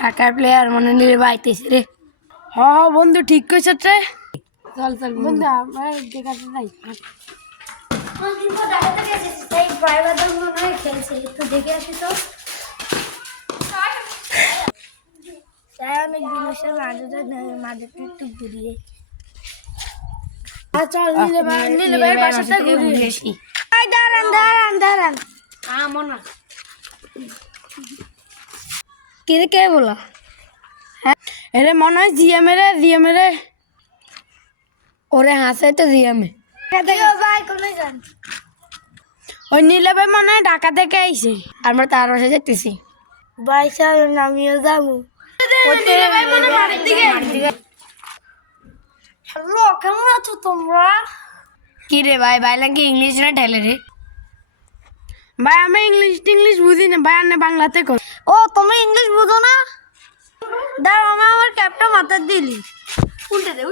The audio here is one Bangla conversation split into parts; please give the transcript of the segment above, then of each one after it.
ঢাকার প্লেয়ার মনে নিলে বাইতেছে রে। হ্যাঁ বন্ধু ঠিক কইছ রে। চল চল বন্ধু আমার দেখাতে নাই। খেলছে একটু দেখে আসি তো। অনেক জিনিসের মাঝে একটু ঘুরিয়ে চল নীলে ভাই বাসাতে ঘুরে আসি। দাঁড়ান দাঁড়ান দাঁড়ান। মনা কে কে বলা? এরে মনে হয় জিএম রে ওরে হাসে তো জিএম ভাই কোনে যান? ওই নীলে ভাই মনে হয় ঢাকা থেকে আইছে। আমরা তার বাসা যেতেছি। ভাই সাহেব আমিও যাবো। হ্যালো, কেমন আছো তোমরা? কি রে ভাই, বাইলাম কি ইংলিশ না ঢেলে রে? ভাই আমি ইংলিশ বুঝি না ভাই, আপনি বাংলাতে কর। ও তুমি ইংলিশ বুঝো না? দাঁড়াও আমি আমার ক্যাপটা মাথায় দিলি। উল্টে দে।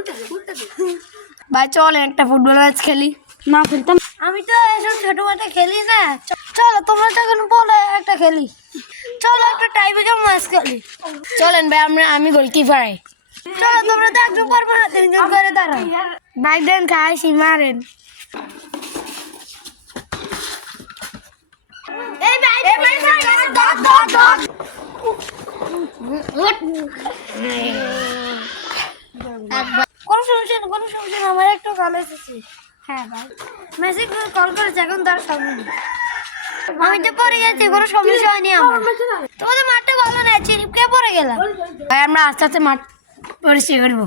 ভাই চল একটা ফুটবল ম্যাচ খেলি। না খেলতাম। আমি তো এসব ছোট মাঠে খেলি না। চলো তোমরা যখন বলো একটা খেলি। চলো একটা টাইব্রেকার ম্যাচ খেলি। চলেন ভাই, আমি গোলকিপার। চলো তোমরা তো একজন পারবে না, তিনজন করে দাঁড়াও। ভাই দেন খাইছি মারেন। এই ভাই কোনো সমস্যা না, আমার একটু কল এসেছে। হ্যাঁ ভাই মেসেজ কল করেছে, এখন তার সামনে আমি তো পরে গেছি, কোনো সমস্যা হয়নি আমার। তোমাদের মাঠটা ভালো না, চিপকে পড়ে গেলাম। ভাই আমরা আস্তে আস্তে মাঠ পরিষ্কার করবো।